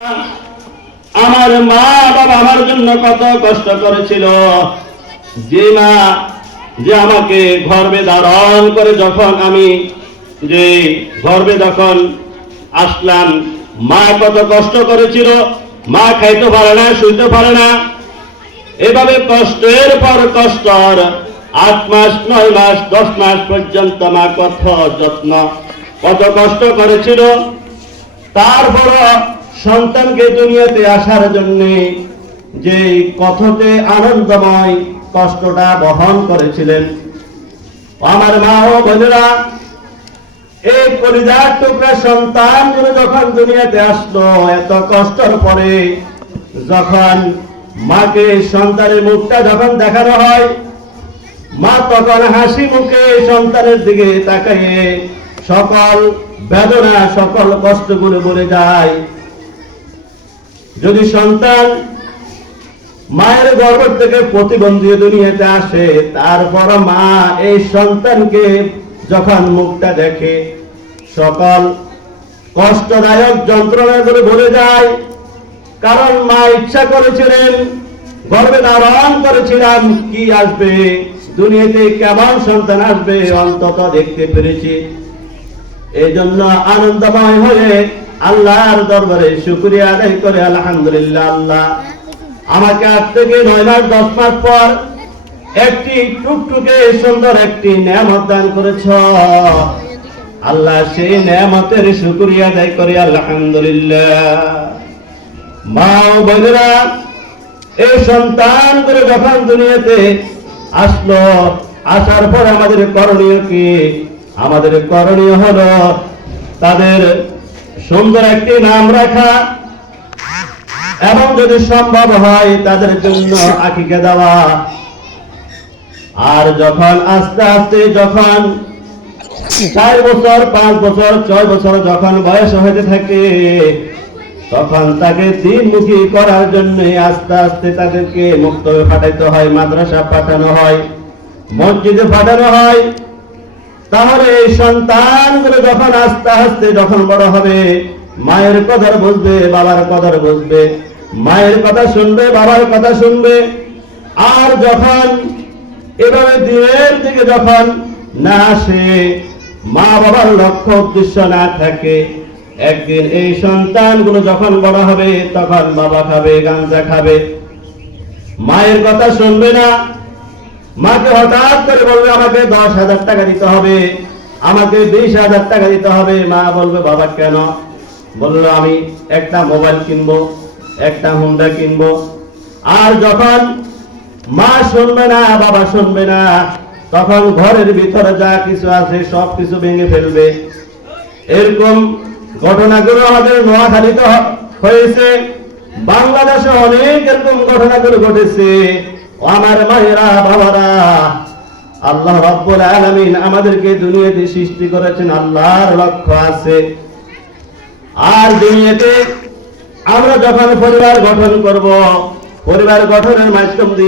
আমার মা বাবা আমার জন্য কত কষ্ট করেছিল। যে মা যে আমাকে গর্ভে ধারণ করে যখন আমি যে গর্ভে যখন আসলাম, মা কত কষ্ট করেছিল। মা খাইতে পারে না, শুইতে পারে না, এভাবে কষ্টের পর কষ্ট 8 মাস 9 মাস 10 মাস পর্যন্ত মা কত যত্ন কত কষ্ট করেছিল। তারপর সন্তানকে দুনিয়াতে আসার জন্য যে কততে আনন্দময় কষ্টটা বহন করেছিলেন আমার মা ও বোনেরা। এই কলিজার টুকরা সন্তান যখন দুনিয়াতে আসলো, এত কষ্টের পরে যখন মাকে সন্তানের মুখটা যখন দেখানো হয়, মা তখন হাসি মুখে সন্তানের দিকে তাকিয়ে সকল বেদনা সকল কষ্টগুলো বলে যায়। যদি সন্তান মায়ের গর্ভ থেকে প্রতিবন্ধী দুনিয়াতে আসে, তারপর মা এই সন্তানকে যখন মুখটা দেখে সকল কষ্টদায়ক যন্ত্রণাগুলো ভুলে যায়। কারণ মা ইচ্ছা করেছিলেন, গর্ভে ধারণ করেছিলাম কি আসবে, দুনিয়াতে কেমন সন্তান আসবে অন্তত দেখতে পেরেছি। এই জন্য আনন্দময় হয়ে আল্লাহর দরবারে শুকরিয়া আদায় করে আলহামদুলিল্লাহ, আল্লাহ আমাকে আজ থেকে 9 মাস 10 মাস পর একটি টুকটুকে সুন্দর একটি নেয়ামত দান করেছ। আল্লাহ সেই নেয়ামতের শুকরিয়া আদায় করে আলহামদুলিল্লাহ। মা ও বোনেরা, এই সন্তানগুলো যখন দুনিয়াতে আসলো, আসার পর আমাদের করণীয় কি? আমাদের করণীয় হলো তাদের সুন্দর একটি নাম রাখা এবং যদি সম্ভব হয় তাদের জন্য আকিকা দেওয়া। আর যখন আস্তে আস্তে যখন 4 বছর 5 বছর 6 বছর যখন বয়স হতে থাকে, তখন তাকে দিনমুখী করার জন্য আস্তে আস্তে তাদেরকে মুক্তবে পাঠাইতে হয়, মাদ্রাসা পাঠানো হয়, মসজিদে পাঠানো হয়। তাহলে এই সন্তানগুলো যখন আস্তে আস্তে যখন বড় হবে, মায়ের কথা বুঝবে, বাবার কথা বুঝবে, মায়ের কথা শুনবে, বাবার কথা শুনবে। আর যখন এভাবে দিনের দিকে যখন না আসে, মা বাবার লক্ষ্য উদ্দেশ্য না থাকে, একদিন এই সন্তানগুলো যখন বড় হবে, তখন বাবা খাবে, গাঁজা খাবে, মায়ের কথা শুনবে না। মাকে হঠাৎ করে বলবে আমাকে 10,000 টাকা দিতে হবে, আমাকে 20,000 টাকা দিতে হবে। মা বলবে বাবা কেন? বললো আমি একটা মোবাইল কিনবো, একটা হুন্ডা কিনবো। আর যখন মা শুনবে না, বাবা শুনবে না, তখন ঘরের ভিতরে যা কিছু আছে সব কিছু ভেঙে ফেলবে। এরকম ঘটনাগুলো আমাদের নোয়াখালীতে হয়েছে, বাংলাদেশে অনেক এরকম ঘটনাগুলো ঘটেছে। আমার মায়েরা বাবারা, আল্লাহ রাব্বুল আলামিন আমাদেরকে দুনিয়াতে সৃষ্টি করেছেন, আল্লাহর লক্ষ্য আছে। আর দুনিয়াতে আমরা যখন পরিবার গঠন করব, পরিবার গঠনের মাধ্যম দিয়ে